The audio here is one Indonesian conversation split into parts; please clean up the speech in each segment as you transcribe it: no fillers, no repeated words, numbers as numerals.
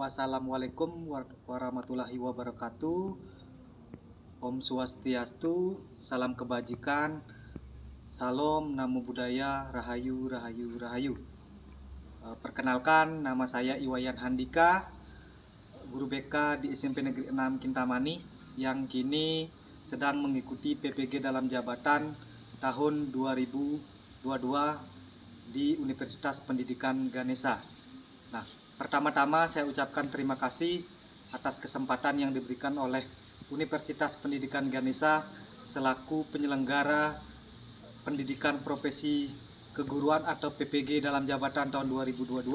Wassalamualaikum warahmatullahi wabarakatuh. Om Swastiastu, salam kebajikan, salam, namo buddhaya, rahayu, rahayu, rahayu. Perkenalkan, nama saya Iwayan Handika, guru BK di SMP Negeri 6 Kintamani, yang kini sedang mengikuti PPG dalam jabatan tahun 2022 di Universitas Pendidikan Ganesha. Nah, pertama-tama saya ucapkan terima kasih atas kesempatan yang diberikan oleh Universitas Pendidikan Ganesha selaku penyelenggara pendidikan profesi keguruan atau PPG dalam jabatan tahun 2022.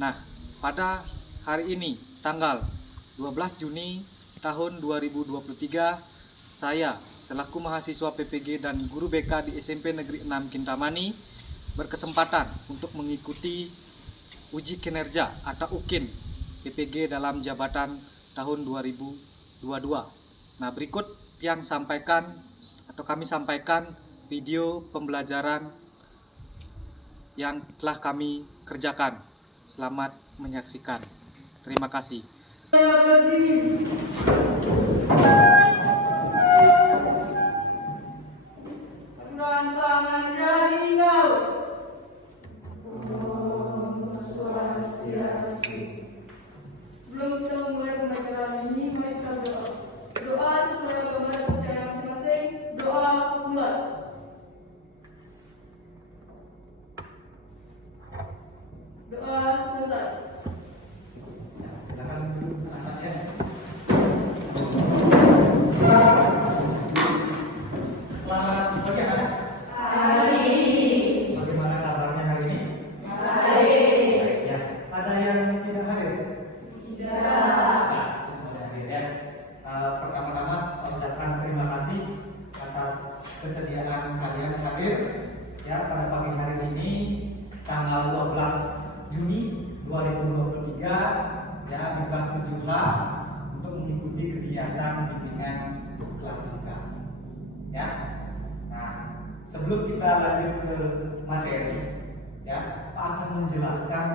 Nah, pada hari ini tanggal 12 Juni tahun 2023, saya selaku mahasiswa PPG dan guru BK di SMP Negeri 6 Kintamani berkesempatan untuk mengikuti uji kinerja atau UKIN PPG dalam jabatan tahun 2022. Nah, berikut yang kami sampaikan video pembelajaran yang telah kami kerjakan. Selamat menyaksikan. Terima kasih. Tangan dari kau. Sebelum kita memulai pembelajaran ini, mari kita berdoa. Doa sesuai agama dan percaya masing-masing. Doa mulai. Doa selesai. Silakan duduk anaknya. Selamat pagi anak. Bagaimana kabarnya hari ini? Baik. Ya, ada yang tidak hadir? Pertama-tama ucapkan terima kasih atas kesediaan kalian hadir ya pada pagi hari ini tanggal 12 Juni 2023 ya di kelas 7A untuk mengikuti kegiatan bimbingan klasika ya. Nah, sebelum kita lanjut ke materi ya, Pak akan menjelaskan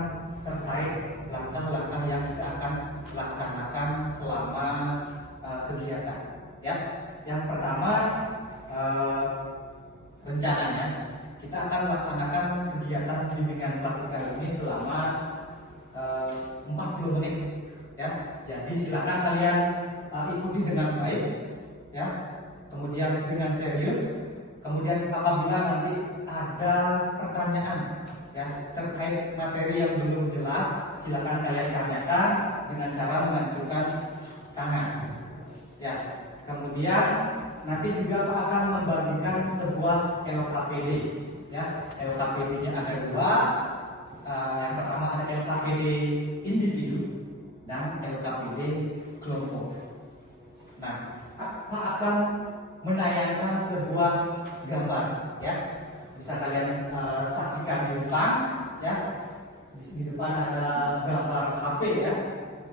terkait langkah-langkah yang kita akan laksanakan selama kegiatan ya. Yang pertama, rencananya kita akan melaksanakan kegiatan bimbingan klasika ini selama 40 menit ya. Jadi silakan kalian ikuti dengan baik ya, kemudian dengan serius. Kemudian apabila nanti ada pertanyaan ya terkait materi yang belum jelas, silakan kalian tanyakan dengan cara mengajukan tangan ya. Kemudian nanti juga Pak akan membagikan sebuah LKPD ya. LKPD-nya ada dua. Yang pertama ada LKPD individu dan LKPD kelompok. Nah, Pak akan menayangkan sebuah gambar ya. Bisa kalian saksikan di depan ya. Di depan ada gambar HP ya.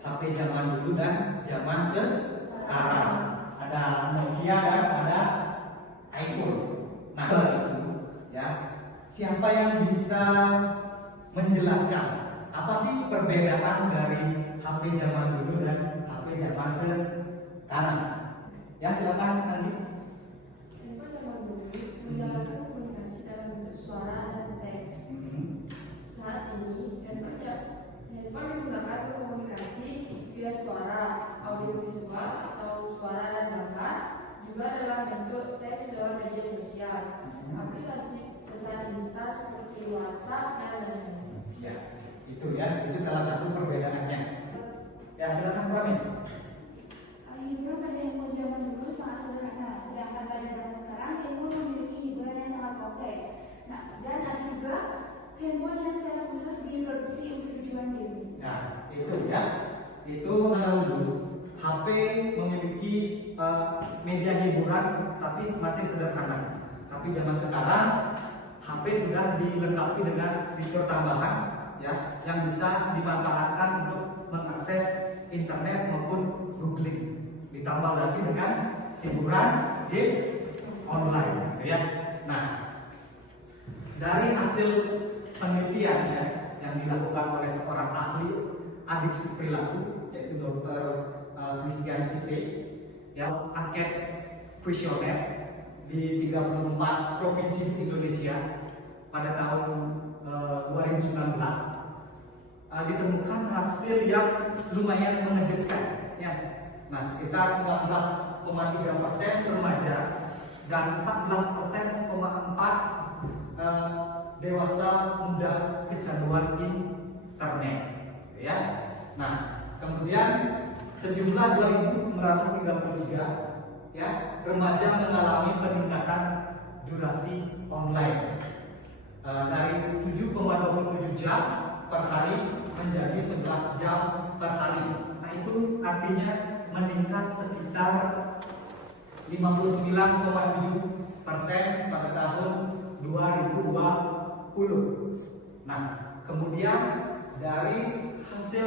HP zaman dulu dan zaman sekarang. Ada Nokia dan ada iPhone. Nah, ya. Siapa yang bisa menjelaskan apa sih perbedaan dari HP zaman dulu dan HP zaman sekarang? Ya, silakan nanti. Handphone zaman dulu menjalankan komunikasi dalam bentuk suara dan teks. Saat ini handphone digunakan untuk komunikasi via suara, audiovisual atau suara dan gambar, juga dalam bentuk teks lewat media sosial, aplikasi pesan instan seperti WhatsApp dan lain-lain. Ya, itu salah satu perbedaannya. Ya, silakan Pramis. Hiburan pada handphone zaman dulu sangat sederhana, sedangkan pada zaman sekarang handphone memiliki hiburan yang sangat kompleks. Nah, dan ada juga handphone yang secara khusus diproduksi untuk tujuan game. Nah, itu ya. Itu dahulu HP memiliki media hiburan tapi masih sederhana. Tapi zaman sekarang HP sudah dilengkapi dengan fitur tambahan ya yang bisa dimanfaatkan untuk mengakses internet maupun googling. Ditambah lagi dengan hiburan game online ya. Nah, dari hasil penelitian ya yang dilakukan oleh seorang ahli adiksi perilaku, yaitu Dr. Christian Sipe, ya, angket kuesioner di 34 provinsi di Indonesia pada tahun 2019, ditemukan hasil yang lumayan mengejutkan, ya. Nah, sekitar 19,3% remaja dan 14,4% dewasa muda kecanduan internet, ya. Nah, kemudian sejumlah 2.933, ya, remaja mengalami peningkatan durasi online dari 7,27 jam per hari menjadi 11 jam per hari. Nah, itu artinya meningkat sekitar 59,7% pada tahun 2020. Nah, kemudian dari hasil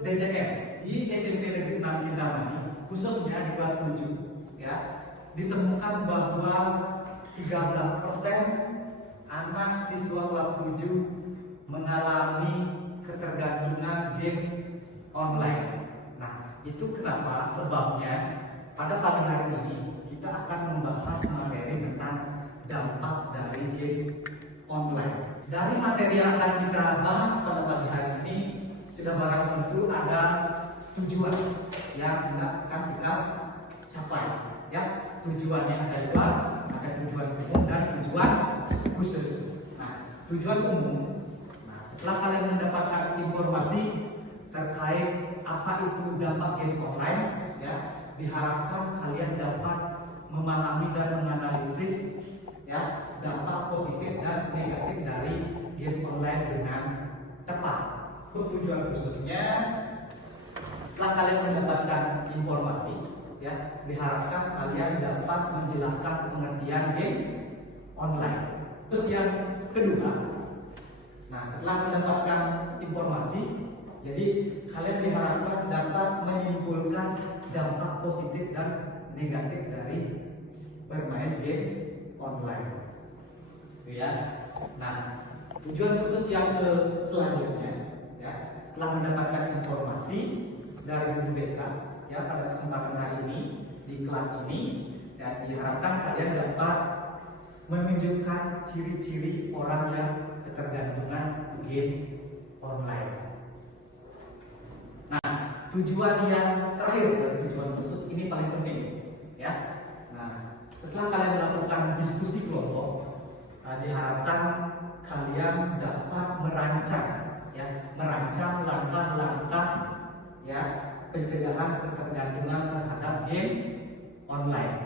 DJM di SMP Negeri 6 Kintamani, khususnya di kelas 7, ya, ditemukan bahwa 13% anak siswa kelas 7 mengalami ketergantungan game online. Nah, itu kenapa? Sebabnya pada pagi hari ini kita akan membahas materi tentang dampak dari game online. Dari materi yang akan kita bahas pada pagi hari ini, sudah barang tentu ada tujuan yang akan kita capai, ya. Tujuannya ada dua, ada tujuan umum dan tujuan khusus. Nah, tujuan umum, nah, setelah kalian mendapatkan informasi terkait apa itu dampak game online, ya, diharapkan kalian dapat memahami dan menganalisis, ya, dampak positif dan negatif dari game online dengan tepat. Tujuan khususnya, setelah kalian mendapatkan informasi, ya, diharapkan kalian dapat menjelaskan pengertian game online. Terus yang kedua, nah, setelah mendapatkan informasi, jadi kalian diharapkan dapat menyimpulkan dampak positif dan negatif dari bermain game online, ya. Nah, tujuan khusus yang selanjutnya, ya, setelah mendapatkan informasi dari guru BK, ya, pada kesempatan hari ini di kelas ini, ya, diharapkan kalian dapat menunjukkan ciri-ciri orang yang ketergantungan game online. Nah, tujuan yang terakhir, tujuan khusus ini paling penting, ya. Nah, setelah kalian melakukan diskusi kelompok, diharapkan kalian dapat merancang langkah-langkah, ya, pencegahan ketergantungan terhadap game online.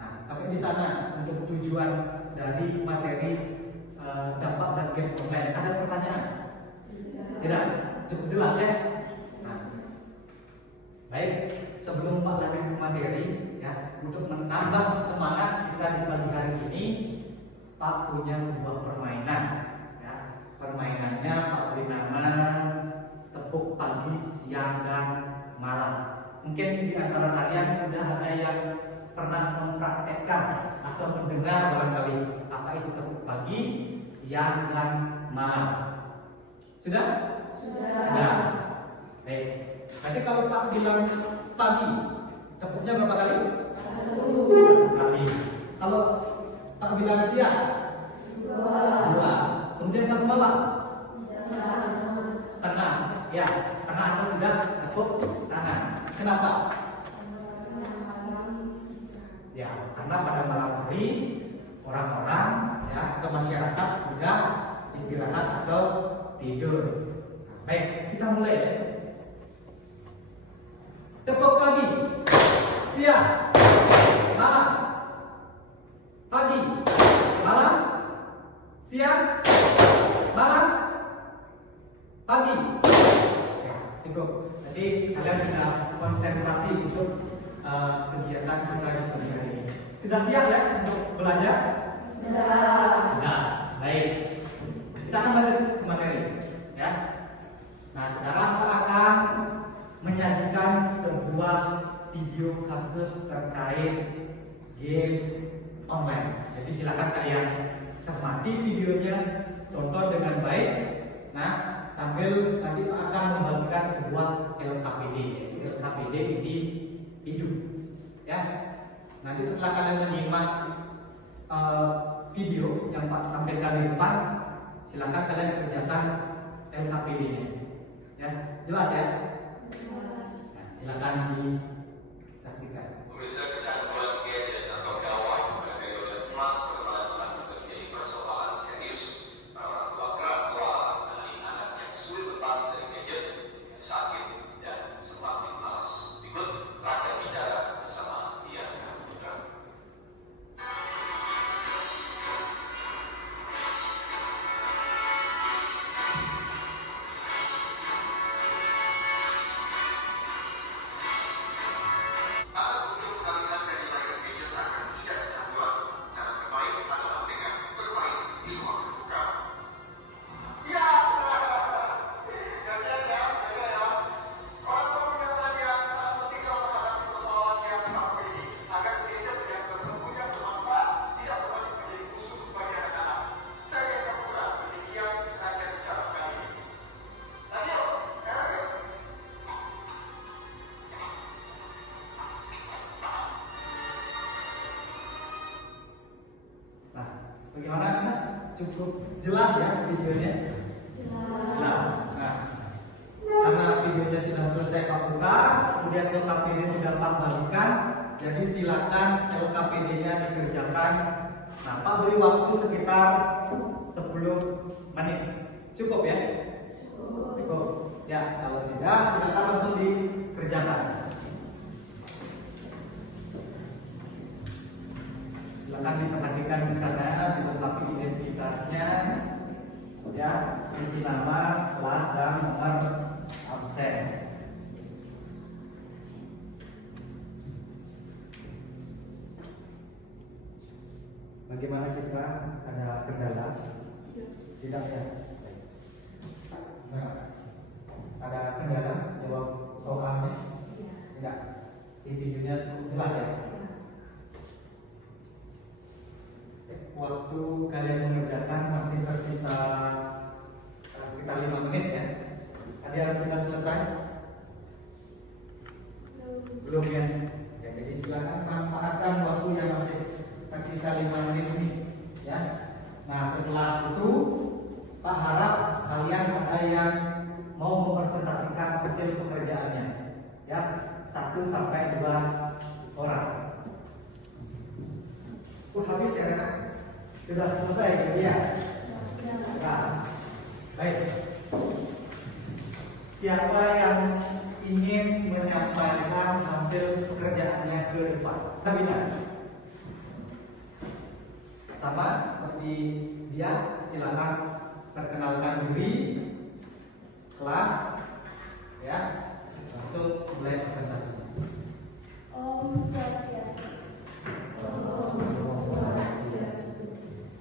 Nah, sampai di sana untuk tujuan dari materi dampak dan game online. Ada pertanyaan? Tidak? Cukup jelas, ya? Nah, baik, sebelum Pak lanjut ke materi, ya, untuk menambah semangat kita di pagi hari ini, Pak punya sebuah permainan, ya. Permainannya Pak beri nama tepuk pagi, siang, dan malam. Mungkin di antara kalian sudah ada yang pernah mempraktekkan atau mendengar barangkali apa itu tepuk pagi, siang, dan malam. Sudah? Sudah. Baik. Nanti kalau Pak bilang pagi, tepuknya berapa kali? Satu kali. Kalau Pak bilang siang, dua. Kemudian kalau malam, setengah. Ya, setengah atau tidak tepuk tangan. Kenapa? Ya, karena pada malam hari orang-orang, ya, atau masyarakat sudah istirahat atau tidur. Baik, kita mulai. Tepuk pagi, siang, malam. Pagi, malam, siang, malam, pagi. Ya, cukup. Jadi kalian sudah konsentrasi untuk kegiatan kita di pagi hari ini. Sudah siap, ya, untuk belajar? Sudah. Baik. Kita akan lanjut ke materi, ya. Nah, sekarang Pak akan menyajikan sebuah video kasus terkait game online. Jadi silakan kalian cermati videonya, tonton dengan baik. Nah, sambil nanti Pak akan membagikan sebuah LKPD, yaitu LKPD individu. Ya, nanti setelah kalian menyimak video yang Pak tampilkan di depan, silakan kalian kerjakan LKPD-nya. Ya, jelas ya? Nah, silakan disaksikan. Pemirsa, kecanduan gadget atau gawai pada periode emas perkembangan menjadi persoalan serius. Para orang tua kerap kewalahan mengenai anak yang sulit lepas dari gadget, sakit, dan semakin malas. Berikut rakyat bicara bersama Bianca Putra. Alat untuk mengalihkan dari layar gadget agar tidak kecanduan. Cara terbaik adalah dengan bermain di ruang terbuka. Ya, orang tua punya peran yang sangat penting dalam menghadapi persoalan yang satu ini, agar gadget yang sesungguhnya bermanfaat tidak kembali menjadi musuh bagi anak-anak. Saya Bianca Putra, demikian saya bicara kali ini. Lanjut, sekarang. Nah, bagaimana anak? Cukup jelas ya videonya? Jelas. Nah, karena videonya sudah selesai Pak buka, kemudian LKPD sudah Pak bagikan, jadi silakan LKPD-nya dikerjakan. Nah, Pak beri waktu sekitar 10 menit. Cukup ya? Cukup. Ya, kalau sudah silakan langsung dikerjakan. Silakan diperhatikan misalnya dilengkapi identitasnya, ya, isi nama, kelas dan nomor absen. Bagaimana Citra? Ada kendala? Tidak ya? Baik. Nah, ada kendala? Jawab soalnya? Tidak. Di videonya cukup jelas ya? Waktu kalian mengerjakan masih tersisa sekitar 5 menit ya. Ada yang sudah selesai? Belum ya? Ya, jadi silakan manfaatkan waktu yang masih tersisa 5 menit ini ya. Nah, setelah itu Pak harap kalian ada yang mau mempresentasikan hasil pekerjaannya ya, 1 sampai 2 orang. Habis ya Rena? Sudah selesai ya? Nah, baik. Siapa yang ingin menyampaikan hasil pekerjaannya ke depan? Kabinet. Sama seperti dia, silakan perkenalkan diri, kelas, ya. Langsung mulai presentasinya. Om Swastiastu.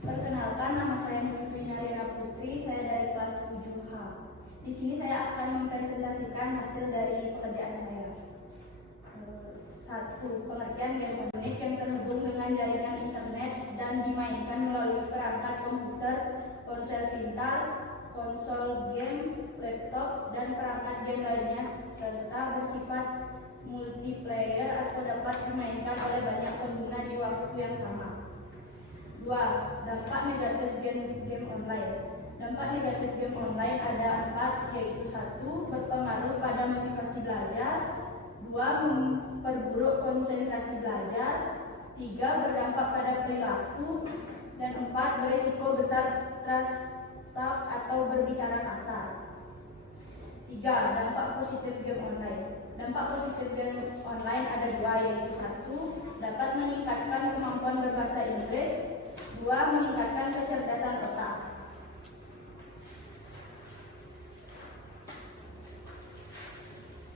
Perkenalkan, nama saya Putri Nyarina Putri, saya dari kelas 7H. Di sini saya akan mempresentasikan hasil dari pekerjaan saya. 1. Pengertian game unik yang terhubung dengan jaringan internet dan dimainkan melalui perangkat komputer, ponsel pintar, konsol game, laptop, dan perangkat game lainnya, serta bersifat multiplayer atau dapat dimainkan oleh banyak pengguna di waktu yang sama. 2. Dampak negatif game online. Dampak negatif game online ada 4, yaitu 1. Berpengaruh pada motivasi belajar. 2. Memperburuk konsentrasi belajar. 3. Berdampak pada perilaku. Dan 4. Berisiko besar trust talk atau berbicara kasar. 3. Dampak positif game online. Dampak positif game online ada 2, yaitu 1. Dapat meningkatkan kemampuan berbahasa Inggris. 2. Meningkatkan kecerdasan otak.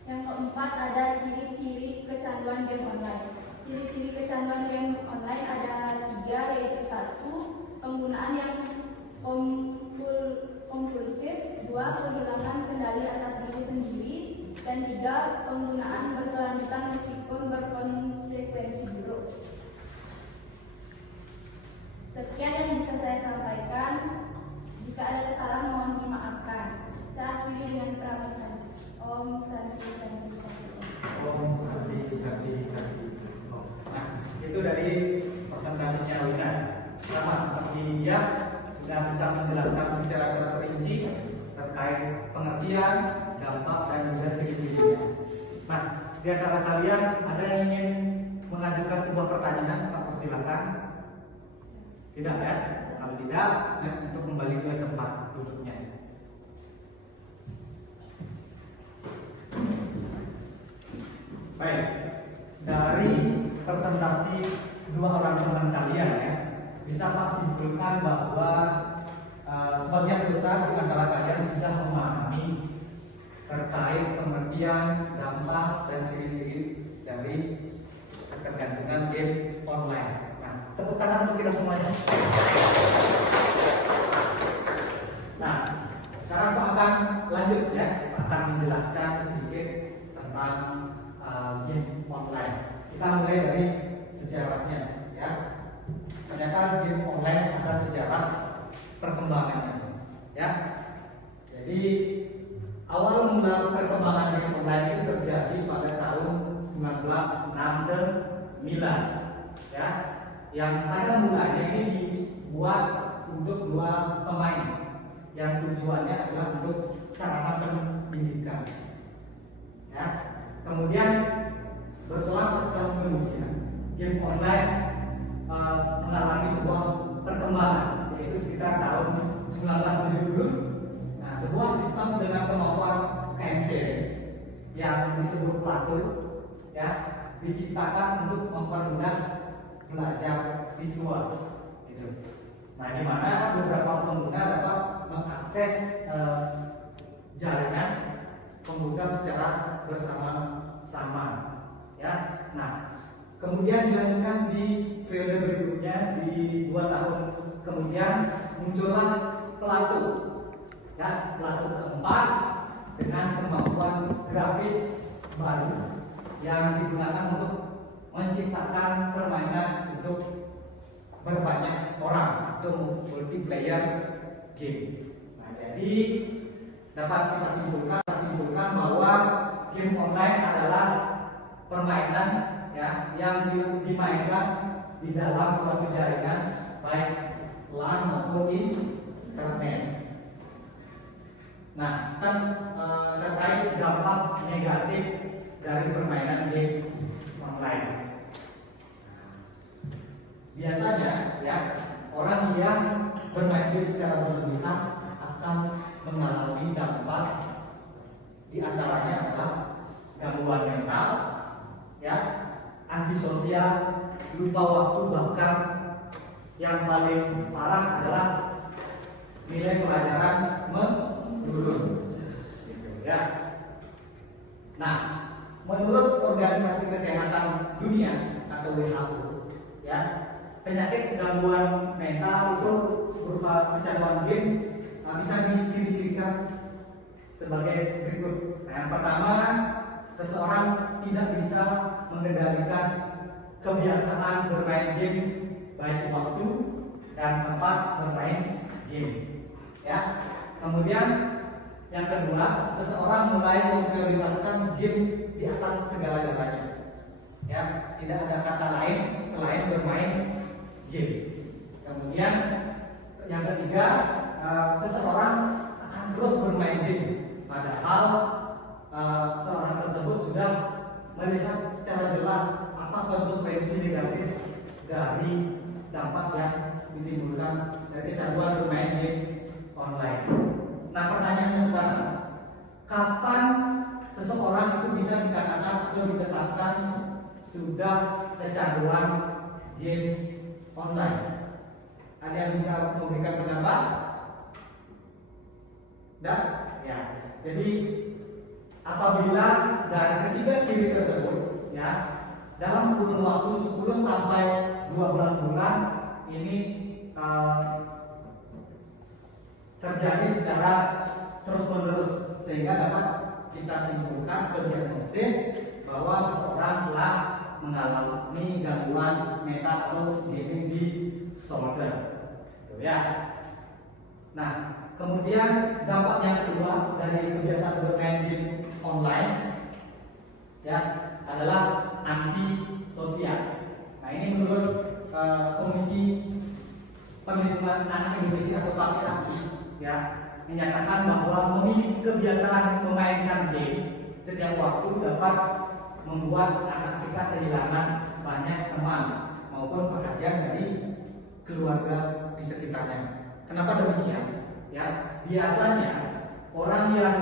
Yang keempat ada ciri-ciri kecanduan game online. Ciri-ciri kecanduan game online ada 3, yaitu 1. Penggunaan yang kompulsif. 2. Kehilangan kendali atas diri sendiri. Dan 3. Penggunaan berkelanjutan meskipun berkonsekuensi buruk. Sekian yang bisa saya sampaikan. Jika ada kesalahan mohon dimaafkan. Saya Kita akhiri dengan perapisan. Om Santi Santi Santi. Om Santi Santi Santi. Nah, itu dari presentasinya Wina. Sama seperti dia sudah bisa menjelaskan secara terperinci terkait pengertian, dampak, dan juga ciri-cirinya. Nah, di antara kalian ada yang ingin mengajukan sebuah pertanyaan, Pak, persilakan. Tidak ya? Kalau tidak, ya, untuk kembali ke tempat duduknya. Baik, dari presentasi dua orang teman kalian ya, bisa Pak simpulkan bahwa sebagian besar di antara kalian sudah memahami terkait pengertian, dampak, dan ciri-ciri dari ketergantungan game online. Nah, tepuk tangan untuk kita semuanya. Nah, sekarang Pak akan lanjut ya, Pak akan menjelaskan sedikit tentang game online. Kita mulai dari sejarahnya ya. Ternyata game online ada sejarah perkembangannya ya. Jadi awal mula perkembangan game online itu terjadi pada tahun 1969 ya. Yang pada mulanya ini dibuat untuk dua pemain yang tujuannya adalah untuk sarana pendidikan ya. Kemudian berselang setahun kemudian game online mengalami sebuah perkembangan, yaitu sekitar tahun 1970. Nah, sebuah sistem dengan kemampuan KMC yang disebut Plato ya diciptakan untuk mempermudah belajar siswa. Gitu. Nah, di mana beberapa pengguna dapat mengakses jaringan komputer secara bersama-sama. Ya, nah kemudian dilanjutkan di periode berikutnya di 2 tahun kemudian muncullah Plato, ya Plato keempat dengan kemampuan grafis baru yang digunakan untuk menciptakan permainan untuk berbanyak orang atau multiplayer game. Nah, jadi dapat kita simpulkan bahwa game online adalah permainan ya yang dimainkan di dalam suatu jaringan baik LAN maupun internet. Nah, kan terkait dampak negatif dari permainan game online. Biasanya ya orang yang bermain game secara berlebihan akan mengalami dampak, di antaranya adalah gangguan mental, ya, antisosial, lupa waktu, bahkan yang paling parah adalah nilai pelajaran menurun, gitu, ya. Nah, menurut Organisasi Kesehatan Dunia atau WHO, ya, penyakit gangguan mental itu berupa kecanduan game bisa diciri-cirikan sebagai berikut. Nah, yang pertama, seseorang tidak bisa mengendalikan kebiasaan bermain game baik waktu dan tempat bermain game. Ya. Kemudian yang kedua, seseorang mulai memprioritaskan game di atas segala-galanya. Ya, tidak ada kata lain selain bermain game. Kemudian yang ketiga, seseorang akan terus bermain game, padahal seorang tersebut sudah melihat secara jelas apa konsekuensi negatif dari dampak yang ditimbulkan dari kecanduan bermain game online. Nah, pertanyaannya sekarang, kapan seseorang itu bisa dikatakan atau ditetapkan sudah kecanduan game online? Ada yang bisa memberikan pendapat? Dan ya, jadi apabila dari ketiga ciri tersebut, ya, dalam kurun waktu 10 sampai 12 bulan ini terjadi secara terus-menerus, sehingga dapat kita simpulkan atau diagnosis bahwa seseorang telah mengalami gangguan mental atau gaming disorder. Ya. Nah, kemudian dampak yang kedua dari kebiasaan bermain game online ya adalah anti sosial. Nah ini menurut Komisi Perlindungan Anak Indonesia atau KPAI ya menyatakan bahwa memiliki kebiasaan memainkan game setiap waktu dapat membuat anak kita kehilangan banyak teman maupun perhatian dari keluarga di sekitarnya. Kenapa demikian? Ya, biasanya orang yang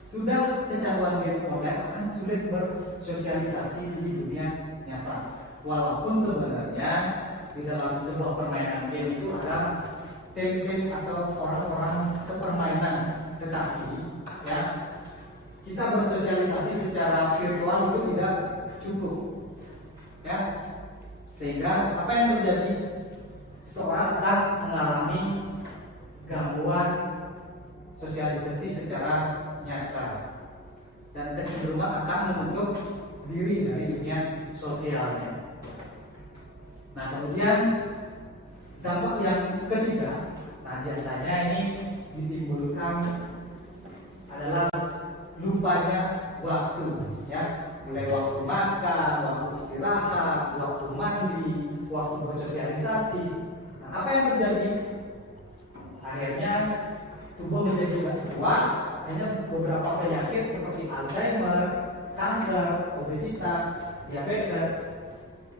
sudah kecanduan game online akan sulit bersosialisasi di dunia nyata. Walaupun sebenarnya di dalam sebuah permainan game itu ada tim-tim atau orang-orang sepermainan, tetapi ya kita bersosialisasi secara virtual itu tidak cukup ya, sehingga apa yang terjadi, seseorang akan mengalami gangguan sosialisasi secara nyata dan kecenderungan akan menutup diri dari dunia sosialnya. Nah kemudian dampak yang ketiga, nah biasanya ini ditimbulkan adalah lupanya waktu ya, mulai waktu makan, waktu istirahat, waktu mandi, waktu bersosialisasi. Nah apa yang terjadi? Akhirnya tubuh menjadi kuat, akhirnya beberapa penyakit seperti Alzheimer, kanker, obesitas, diabetes,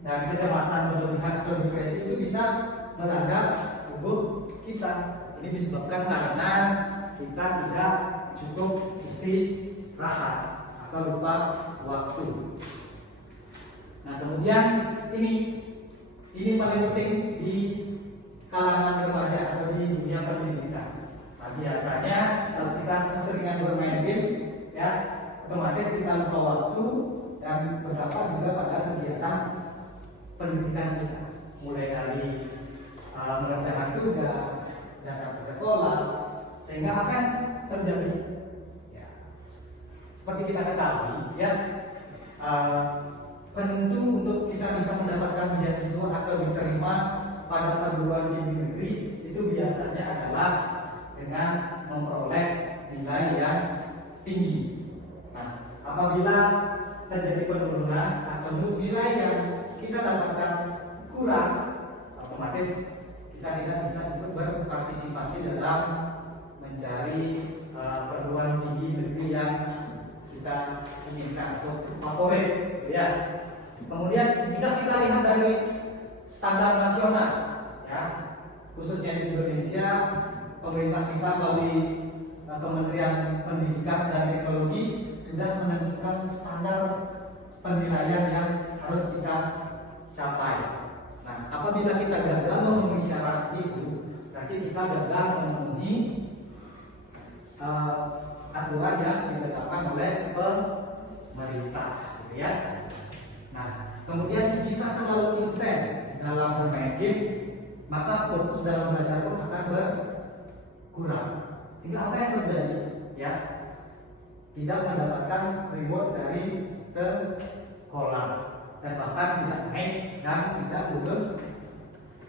dan kecemasan berlebihan atau depresi itu bisa melanda tubuh kita. Ini disebabkan karena kita tidak cukup istirahat atau lupa waktu. Nah kemudian ini paling penting di kalangan remaja atau di dunia pendidikan. Nah, biasanya kalau kita keseringan bermain game, ya otomatis kita lupa waktu dan berdampak juga pada kegiatan pendidikan kita, mulai dari mengerjakan tugas, datang ke sekolah, sehingga akan terjadi ya, seperti kita ketahui ya, penentu untuk kita bisa mendapatkan beasiswa atau diterima pada perguruan tinggi negeri itu biasanya adalah dengan memperoleh nilai yang tinggi. Nah, apabila terjadi penurunan atau nilai yang kita dapatkan kurang, otomatis kita tidak bisa ikut berpartisipasi dalam mencari perguruan tinggi negeri yang kita inginkan atau favorit ya. Kemudian jika kita lihat dari standar nasional ya, khususnya di Indonesia, pemerintah kita melalui Kementerian Pendidikan dan Teknologi sudah menentukan standar penilaian yang harus kita capai. Nah, apabila kita gagal memenuhi syarat itu, berarti kita gagal memenuhi aturan yang ditetapkan oleh pemerintah, gitu ya. Nah, kemudian jika terlalu intens dalam bermain game, maka fokus dalam belajar pun akan berkurang. Sehingga apa yang terjadi? Ya, tidak mendapatkan reward dari sekolah dan bahkan tidak naik dan tidak lulus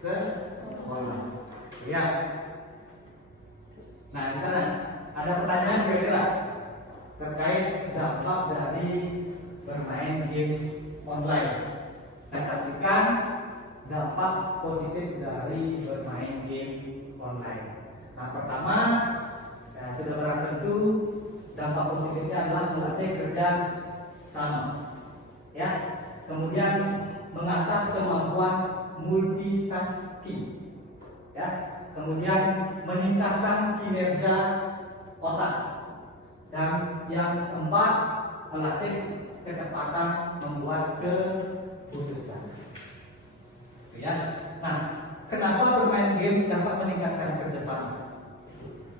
sekolah. Ya. Nah, di sana ada pertanyaan kira-kira terkait dampak dari bermain game online. Kita saksikan dampak positif dari bermain game online. Nah, pertama, sudah barang tentu dampak positifnya adalah melatih kerja sama, ya. Kemudian mengasah kemampuan multitasking, ya. Kemudian meningkatkan kinerja otak, dan yang keempat melatih kecepatan membuat keputusan. Ya. Nah, kenapa bermain game dapat meningkatkan kerjasama?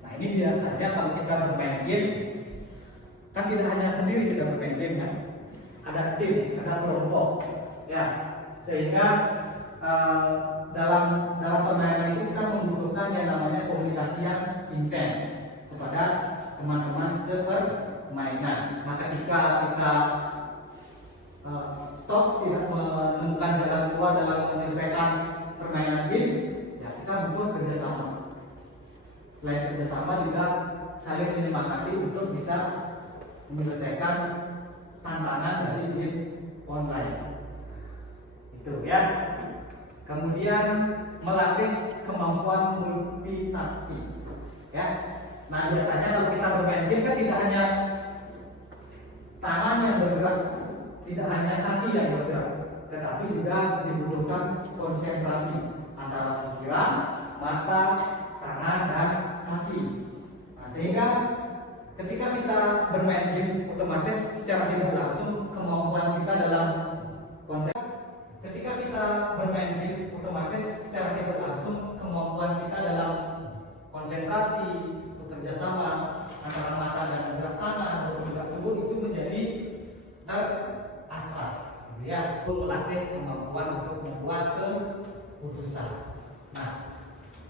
Nah, ini biasanya kalau kita bermain game, kan tidak hanya sendiri kita bermain game kan, ada tim, ada kelompok, ya. Sehingga dalam permainan itu kita membutuhkan yang namanya komunikasi yang intens kepada teman-teman sepermainan. Maka ketika kita stop, tidak menemukan jalan keluar dalam menyelesaikan permainan game, ya kita butuh kerjasama. Selain kerjasama juga saling menyemangati untuk bisa menyelesaikan tantangan dari game online. Itu ya. Kemudian melatih kemampuan multitasking. Ya. Nah biasanya kalau kita bermain game kan tidak hanya tangan yang bergerak, tidak hanya kaki yang bergerak, tetapi juga dibutuhkan konsentrasi antara pikiran, mata, tangan, dan kaki. Nah, sehingga ketika kita bermain game, otomatis secara tidak langsung kemampuan kita dalam konsentrasi, bekerja sama antara mata dan gerak tangan atau gerak tubuh itu menjadi terasah. Ya, itu melatih kemampuan untuk membuat keputusan. Nah,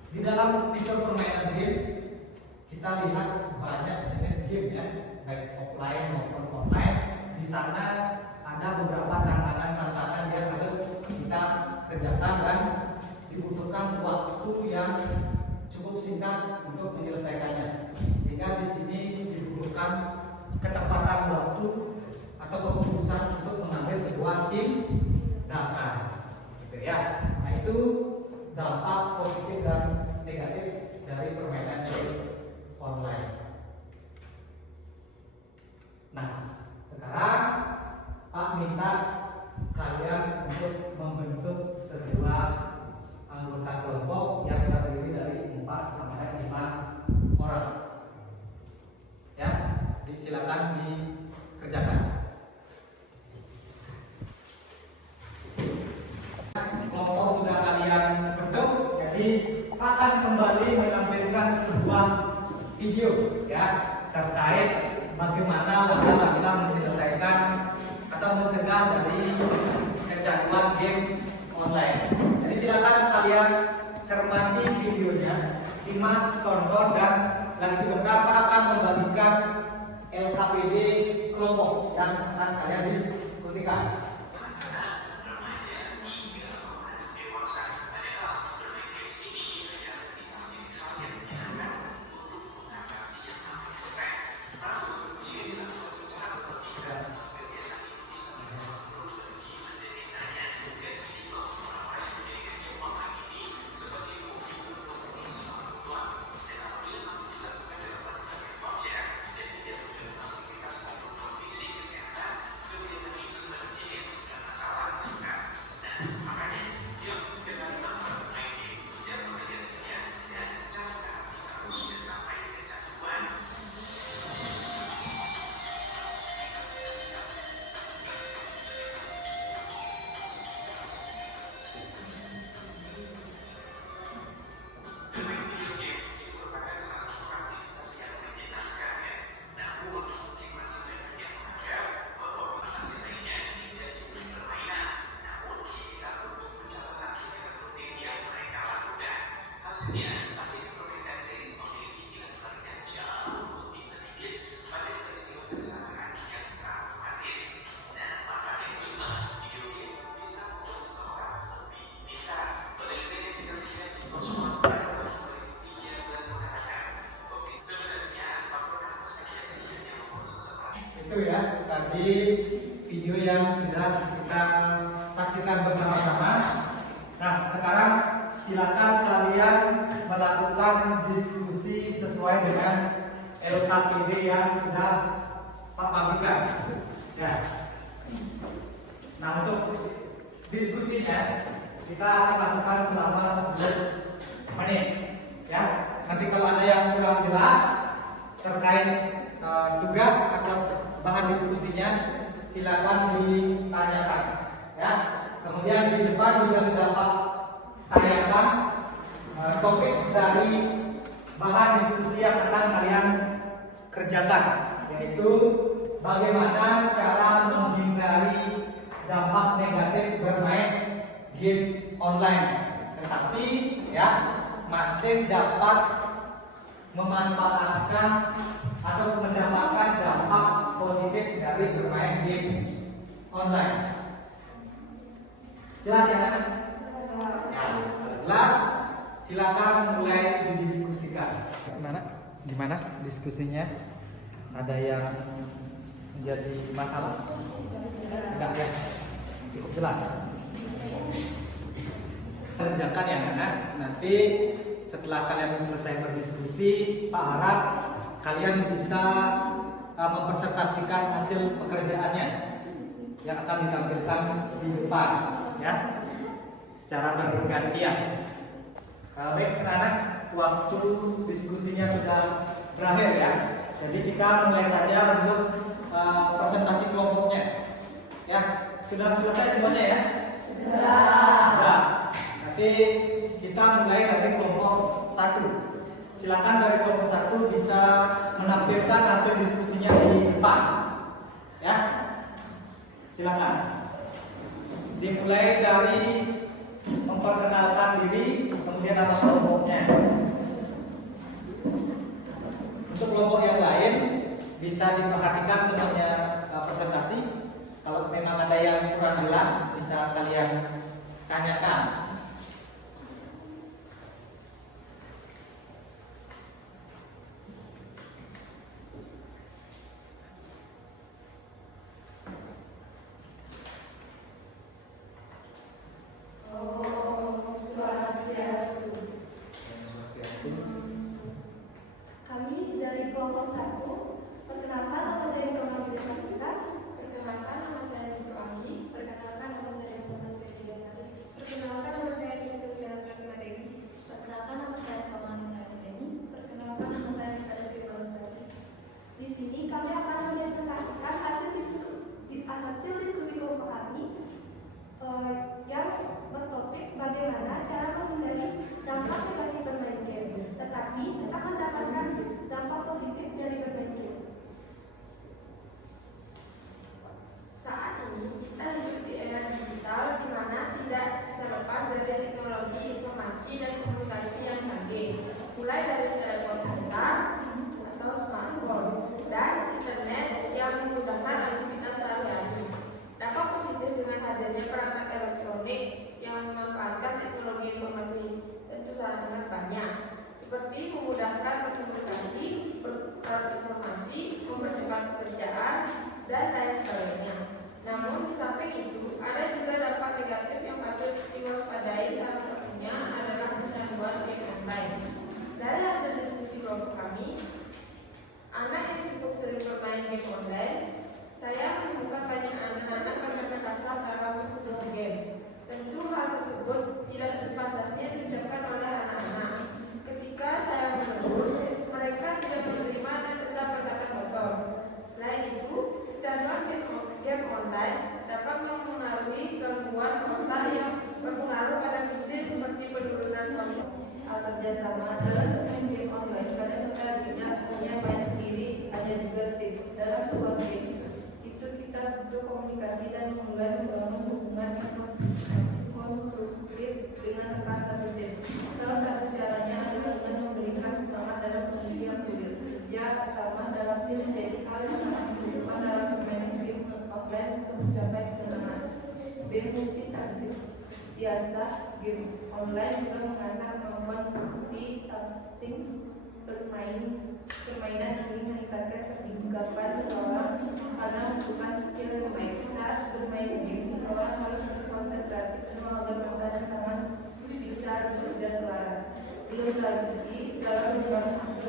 di dalam fitur permainan game kita lihat banyak jenis game ya, baik offline maupun online. Di sana ada beberapa tantangan-tantangan yang harus kita kerjakan dan dibutuhkan waktu yang cukup singkat untuk menyelesaikannya. Sehingga di sini dibutuhkan ketepatan waktu atau keputusan untuk mengambil sebuah tindakan. Gitu ya. Nah, itu dampak positif dan negatif dari permainan game online. Nah, sekarang Pak minta kalian untuk membentuk sebuah anggota kelompok yang terdiri dari 4 sampai 5 orang. Ya, silakan dikerjakan. Kelompok sudah kalian bentuk, jadi akan kembali menampilkan sebuah video ya terkait bagaimana langkah-langkah menyelesaikan atau mencegah dari kecanduan game online. Jadi silakan kalian cermati videonya, simak, tonton, dan lagi sebentar Pak akan membagikan LKPD kelompok yang akan kalian diskusikan. Itu ya tadi video yang sudah kita saksikan bersama-sama. Nah, sekarang silakan kalian melakukan diskusi sesuai dengan LKPD yang sudah Pak bagikan. Ya. Nah, untuk diskusinya kita akan lakukan selama 10 menit. Ya. Nanti kalau ada yang kurang jelas terkait tugas atau bahan diskusinya silakan ditanyakan ya. Kemudian di depan juga sudah Pak tanyakan topik dari bahan diskusi yang akan kalian kerjakan, yaitu bagaimana cara menghindari dampak negatif bermain game online, tetapi ya masih dapat memanfaatkan atau mendapatkan dampak positif dari bermain game online. Jelas ya kan? Ya, jelas. Silakan mulai didiskusikan. Gimana diskusinya? Ada yang menjadi masalah? Enggak ya? Cukup jelas. Kerjakan ya anak. Nanti setelah kalian selesai berdiskusi, Pak harap kalian bisa mempresentasikan hasil pekerjaannya yang akan ditampilkan di depan, ya, secara bergantian. Baik anak-anak, waktu diskusinya sudah berakhir ya. Jadi kita mulai saja untuk presentasi kelompoknya. Ya, sudah selesai semuanya ya? Sudah. Nanti kita mulai dari kelompok 1. Silakan dari kelompok 1 bisa menampilkan hasil diskusinya di depan. Ya. Silakan. Dimulai dari memperkenalkan diri, kemudian nama kelompoknya. Untuk kelompok yang lain bisa diperhatikan temannya presentasi. Kalau memang ada yang kurang jelas bisa kalian tanyakan. Kami dari kelompok 1, perkenalkan nama saya Nurul Sasita, perkenalkan nama saya Nurul Anggi, perkenalkan nama saya Muhammad Ferdinand Ali, perkenalkan nama saya Cintu Fiantra Madegi, perkenalkan nama saya Pamani Sarjani, perkenalkan nama saya Nikada Firman Stasi. Di sini kami akan mempresentasikan hasil diskusi kelompok kami yang bertopik bagaimana cara menghindari dampak negatif bermain game, tetapi tetap mendapatkan dampak positif dari bermain game. Saat ini kita hidup di era digital di mana tidak terlepas dari teknologi informasi dan komunikasi yang canggih, mulai dari telepon pintar atau smartphone dan internet yang memudahkan aktivitas sehari-hari. Dampak positif dengan hadirnya perangkat elektronik yang memanfaatkan teknologi informasi tentu sangat banyak, seperti memudahkan berkomunikasi, bertukar informasi, mempercepat pekerjaan, dan lain sebagainya. Namun di samping itu ada juga dampak negatif yang patut diwaspadai, salah satunya adalah kecanduan game online. Dari hasil diskusi kelompok kami, anak yang cukup sering bermain game online, saya menemukan banyak anak-anak berkata kasar dalam sebuah game. Tentu hal tersebut tidak sepantasnya diucapkan oleh anak-anak. Ketika saya menegur, mereka tidak menerima dan tetap berkata kotor. Selain itu, kecanduan game online dapat mempengaruhi gangguan otak yang berpengaruh pada fisik seperti penurunan konsep. Kerjasama dalam bermain game online kadang kita tidak punya main sendiri, ada juga tim dalam sebuah game. Itu kita butuh komunikasi dan mulai membangun hubungan yang konstruktif dengan rekan satu tim. Salah satu caranya adalah dengan memberikan semangat dalam kondisi yang sulit. Kerja bersama dalam tim menjadi hal yang sangat dibutuhkan dalam permainan game offline untuk mencapai kemenangan. Game multitasking. Biasa game online juga mengasah kemampuan multitasking. Permainan ini meningkatkan kesigapaan seseorang karena membutuhkan skill yang baik. Saat bermain game, seseorang harus berkonsentrasi penuh agar mata dan tangan bisa bekerja selaras. Belum lagi dalam membangun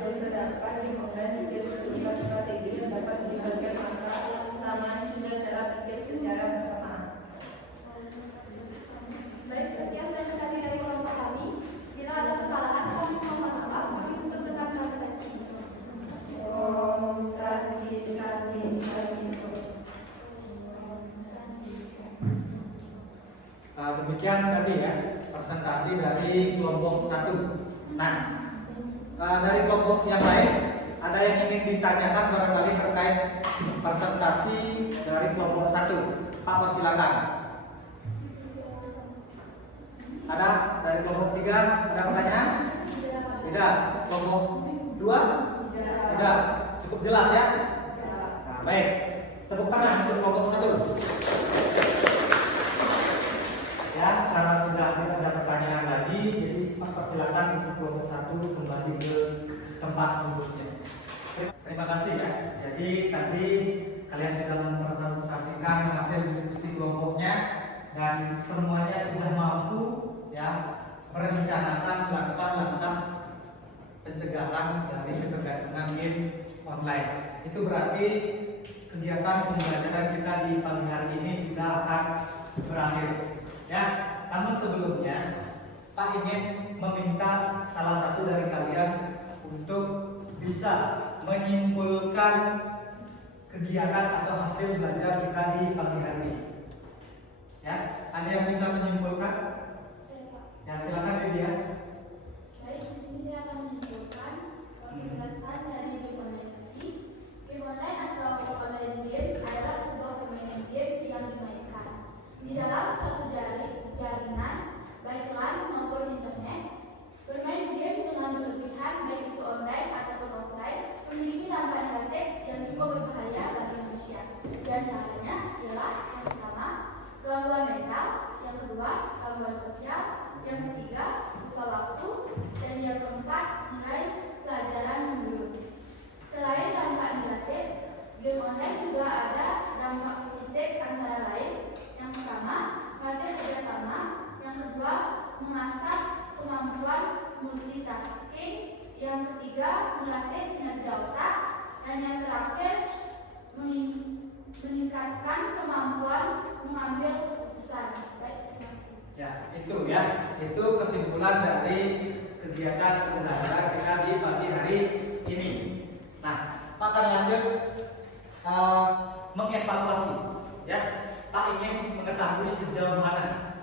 dan terdapat game online juga terlibat strategi yang dapat melibatkan mata, tangan, hingga cara pikir secara bersamaan. Baik, sekian presentasi dari kelompok kami. Bila ada kesalahan, kami mohon maaf. Kami untuk mendengarkan saja. Om Santi Santi Santi. Demikian tadi ya presentasi dari kelompok 1. Nah, dari kelompok yang lain ada yang ingin ditanyakan barangkali terkait presentasi dari kelompok 1. Pak, persilakan. Ada dari kelompok 3 ada pertanyaan? Tidak. Kelompok 2? Tidak. Cukup jelas ya? Nah, baik. Tepuk tangan untuk kelompok 1. Ya, karena sudah tidak ada pertanyaan lagi, jadi persilakan untuk kelompok 1 kembali ke tempat duduknya. Terima kasih ya. Jadi tadi kalian sudah mempresentasikan hasil diskusi kelompoknya dan semuanya sudah mampu ya merencanakan langkah-langkah pencegahan dari ketergantungan game online. Itu berarti kegiatan pembelajaran kita di pagi hari ini sudah akan berakhir. Ya, namun sebelumnya Pak ingin meminta salah satu dari kalian untuk bisa menyimpulkan kegiatan atau hasil belajar kita di pagi hari ini. Ya, ada yang bisa menyimpulkan? Ya, silakan Lydia. Baik, di sini saya akan menunjukkan penjelasan dari game online tadi. Game online atau online game adalah sebuah permainan game yang dimainkan di dalam suatu jaringan, baik LAN maupun internet. Bermain game dengan berlebihan, baik itu online ataupun offline, memiliki dampak negatif yang cukup berbahaya bagi manusia. Dan antaranya adalah yang pertama, gangguan mental, yang kedua, gangguan sosial, yang ketiga, lupa waktu, dan yang keempat, nilai pelajaran menurun. Selain dampak negatif, game online juga ada dampak positif antara lain. Yang pertama, melatih kerjasama. Yang kedua, mengasah kemampuan multitasking. Yang ketiga, melatih kinerja otak. Dan yang terakhir, meningkatkan kemampuan mengambil keputusan. Baik, terima kasih. Ya, itu kesimpulan dari kegiatan pembelajaran kita di pagi hari ini. Nah, Pak akan lanjut mengevaluasi. Ya, Pak ingin mengetahui sejauh mana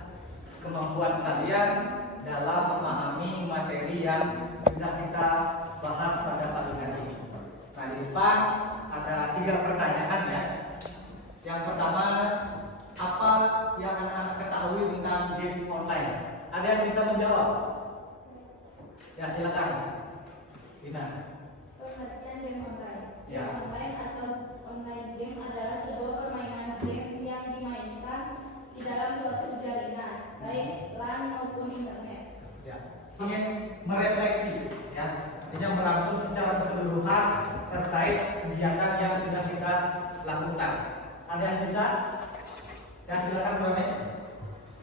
kemampuan kalian dalam memahami materi yang sudah kita bahas pada pagi hari ini. Nah, di depan ada 3 pertanyaan ya. Yang pertama, apa yang anak-anak ketahui tentang game online? Ada yang bisa menjawab? Ya, silakan. Dina. Pengertian game online. Ya. Game online atau online game adalah sebuah permainan game yang dimainkan di dalam suatu jaringan, baik LAN maupun internet. Ya. Ingin merefleksi, ya, artinya merangkum secara keseluruhan terkait kegiatan yang sudah kita lakukan. Ada yang bisa? Ya, silakan Bu Mes.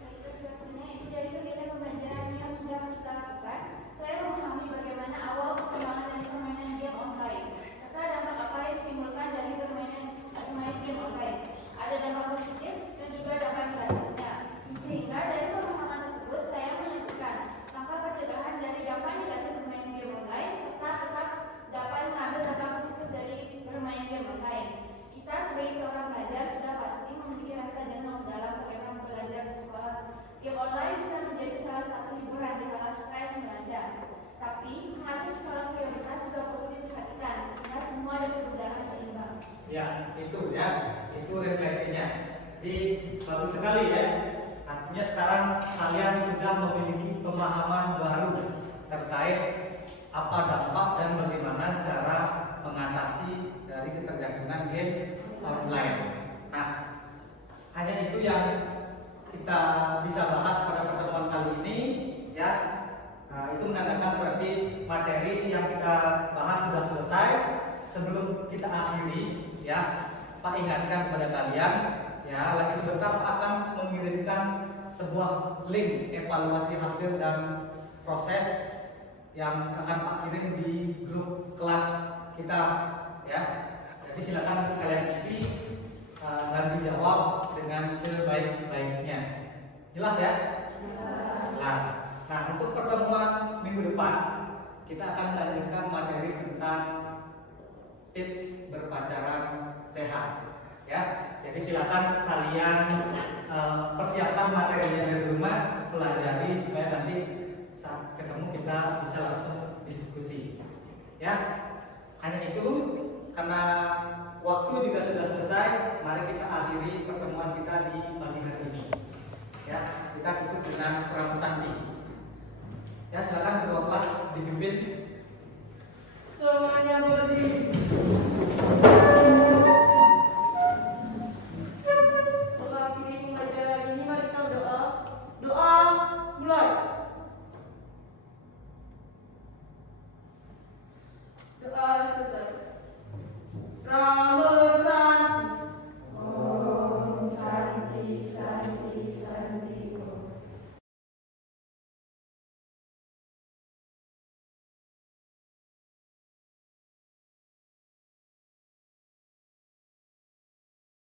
Baik, penjelasannya itu dari kegiatan pembelajaran yang sudah kita lakukan. Saya memahami bagaimana awal perkembangan dari permainan game online, serta dampak apa yang ditimbulkan dari bermain game online. Ada dampak positif dan juga dampak negatifnya. Sehingga dari pemahaman tersebut saya menentukan langkah pencegahan dari dampak negatif bermain game online, serta tetap dapat mengambil dampak positif dari bermain game online. Kita sebagai seorang pelajar sudah pasti memiliki rasa jenuh dalam kegiatan belajar di sekolah. Game online bisa menjadi salah satu hiburan di kala stres belajar. Tapi mengatur skala prioritas juga perlu diperhatikan sehingga semua dapat berjalan seimbang. Ya, itu refleksinya. Jadi bagus sekali ya. Artinya sekarang kalian sudah memiliki pemahaman baru terkait apa dampak dan bagaimana cara mengatasi dari ketergantungan game online. Nah, hanya itu yang kita bisa bahas pada pertemuan kali ini ya. Nah, itu menandakan berarti materi yang kita bahas sudah selesai. Sebelum kita akhiri ya, Pak ingatkan kepada kalian ya, lagi sebentar Pak akan mengirimkan sebuah link evaluasi hasil dan proses yang akan Pak kirim di grup kelas kita ya. Jadi silakan kalian isi dan dijawab dengan sebaik-baiknya. Jelas ya? Jelas. Nah, untuk pertemuan minggu depan kita akan melanjutkan materi tentang tips berpacaran sehat. Ya, jadi silakan kalian persiapkan materinya dari rumah, pelajari supaya nanti saat ketemu kita bisa langsung diskusi. Ya, hanya itu. Karena waktu juga sudah selesai, mari kita akhiri pertemuan kita di pagi hari ini. Ya, kita tutup dengan Pramu Santi. Ya, silakan kedua kelas dipimpin. Semuanya berdiri.